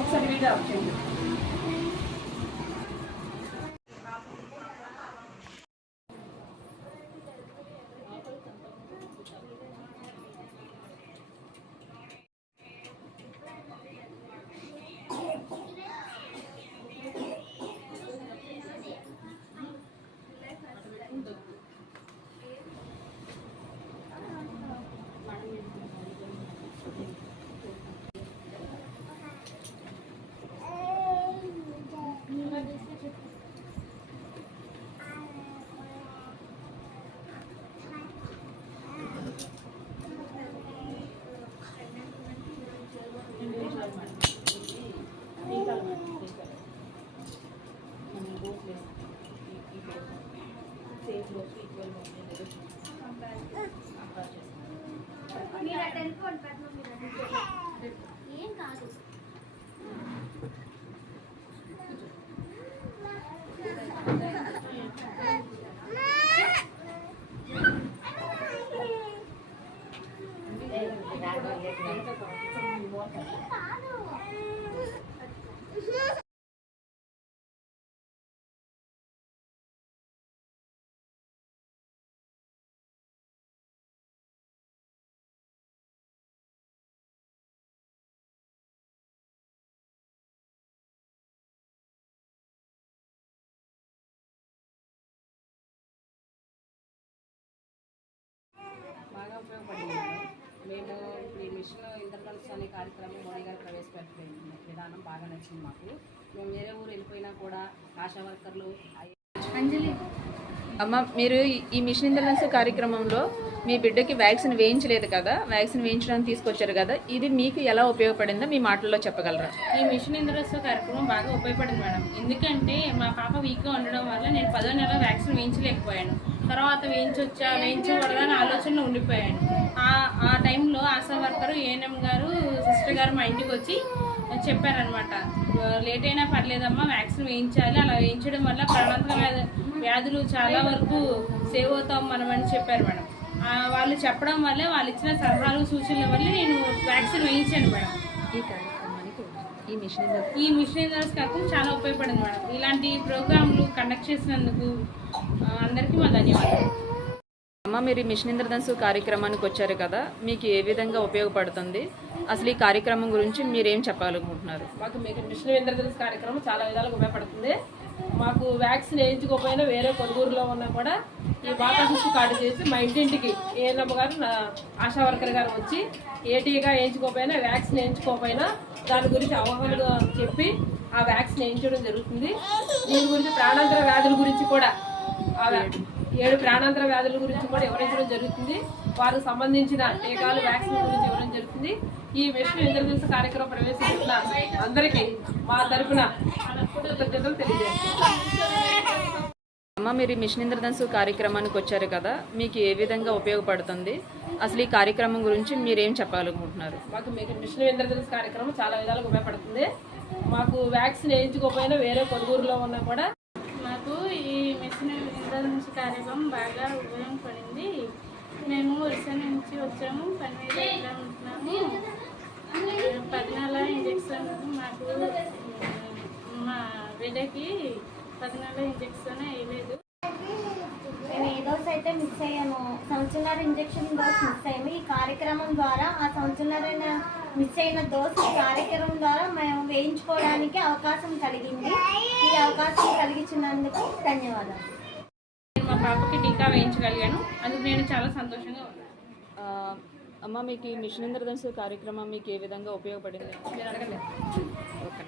ఒకసారి video of చేయండి. ఏం కాదు. బాగా ఉపయోగపడింది. మేము ఇప్పుడు ఈ మిషన్ ఇంద్రధనుస్సు అనే కార్యక్రమం మోడీ గారు ప్రవేశపెట్టిన విధానం బాగా నచ్చింది మాకు. మేము వేరే ఊరు వెళ్ళిపోయినా కూడా ఆశా వర్కర్లు అంజలి అమ్మ, మీరు ఈ మిషన్ ఇంద్రధనుస్సు కార్యక్రమంలో మీ బిడ్డకి వ్యాక్సిన్ వేయించలేదు కదా, వ్యాక్సిన్ వేయించడానికి తీసుకొచ్చారు కదా, ఇది మీకు ఎలా ఉపయోగపడిందో మీ మాటల్లో చెప్పగలరా? ఈ మిషన్ ఇంద్రధనుస్సు కార్యక్రమం బాగా ఉపయోగపడింది మేడం. ఎందుకంటే మా పాప వీక్గా ఉండడం వల్ల నేను 10వ నెల వ్యాక్సిన్ వేయించలేకపోయాను. తర్వాత వేయించకూడదని ఆలోచనలో ఉండిపోయాను. ఆ టైంలో ఆశా వర్కరు ఏఎన్ఎం గారు సిస్టర్ గారు మా ఇంటికి వచ్చి చెప్పారనమాట, లేట్ అయినా పర్లేదమ్మా వ్యాక్సిన్ వేయించాలి, అలా వేయించడం వల్ల ప్రాణాంతక వ్యాధులు చాలా వరకు సేవ్ అవుతాం మనం అని చెప్పారు మేడం. వాళ్ళు చెప్పడం వల్లే, వాళ్ళు ఇచ్చిన సలహాలు సూచనల వల్ల నేను వ్యాక్సిన్ వేయించాను మేడం. ఈ మిషన్ ఇంద్రధనుస్సు కార్యక్రమం చాలా ఉపయోగపడింది మేడం. ఇలాంటి ప్రోగ్రాంలు కండక్ట్ చేసినందుకు అందరికీ మా ధన్యవాదాలు. అమ్మ, మీరు ఈ మిషన్ ఇంద్రధనుస్సు కార్యక్రమానికి వచ్చారు కదా, మీకు ఏ విధంగా ఉపయోగపడుతుంది, అసలు ఈ కార్యక్రమం గురించి మీరేం చెప్పాలనుకుంటున్నారు? మాకు మిషన్ ఇంద్రధనుస్సు కార్యక్రమం చాలా విధాలుగా ఉపయోగపడుతుంది. మాకు వ్యాక్సిన్ వేయించుకోకపోయినా వేరే కొనుగోలులో ఉన్నా కూడా ఈ బాగా శిశు కార్డు చేసి మా ఇంటింటికి ఏఎన్ఎం గారు ఆశా వర్కర్ గారు వచ్చి ఏటీగా వేయించుకోకపోయినా వ్యాక్సిన్ వేయించుకోకపోయినా దాని గురించి అవగాహనగా చెప్పి ఆ వ్యాక్సిన్ వేయించడం జరుగుతుంది. దీని గురించి ప్రాణాంతర వ్యాధుల గురించి కూడా 7 ప్రాణాంతర వ్యాధుల గురించి కూడా వివరించడం జరుగుతుంది. వారికి సంబంధించిన టీకాలు వ్యాక్సిన్ గురించి వివరించడం జరుగుతుంది. ఈ మిషన్ ఇంద్రధనుస్సు కార్యక్రమం ప్రవేశించిన అందరికీ మా తరఫున కృతజ్ఞతలు తెలియజేస్తున్నాం. అమ్మ, మీరు ఈ మిషన్ ఇంద్రధనుస్సు కార్యక్రమానికి వచ్చారు కదా, మీకు ఏ విధంగా ఉపయోగపడుతుంది, అసలు ఈ కార్యక్రమం గురించి మీరేం చెప్పాలనుకుంటున్నారు? మాకు మిషన్ ఇంద్రధనుస్సు కార్యక్రమం చాలా విధాలుగా ఉపయోగపడుతుంది. మాకు వ్యాక్సిన్ వేయించుకోకపోయినా వేరే కొనుగోలులో ఉన్నా కూడా మాకు ఈ మిషన్ ఇంద్రధనుస్సు కార్యక్రమం బాగా ఉపయోగపడింది. మేము ఒరిస్సా నుంచి వచ్చాము, పని మీద ఇలా ఉంటున్నాము. 10 నెలల ఇంజక్షన్ మాకు మా బిడ్డకి 10 నెలల ఇంజక్షన్ వేయలేదు. మేము ఏ డోస్ అయితే మిస్ అయ్యామో, సంవత్సరాల ఇంజక్షన్ డోస్ మిస్ అయ్యాము. ఈ కార్యక్రమం ద్వారా ఆ సంవత్సరాలైన మిస్ అయిన డోస్ ఈ కార్యక్రమం ద్వారా మేము వేయించుకోవడానికి అవకాశం కలిగింది. ఈ అవకాశం కలిగించినందుకు ధన్యవాదాలు. మా పాపకి టీకా వేయించగలిగాను. అందుకు నేను చాలా సంతోషంగా ఉన్నాను. అమ్మ, మీకు ఈ మిషన్ ఇంద్రధనుస్సు కార్యక్రమం మీకు ఏ విధంగా ఉపయోగపడింది? మీరు అడగలేదు. ఓకే.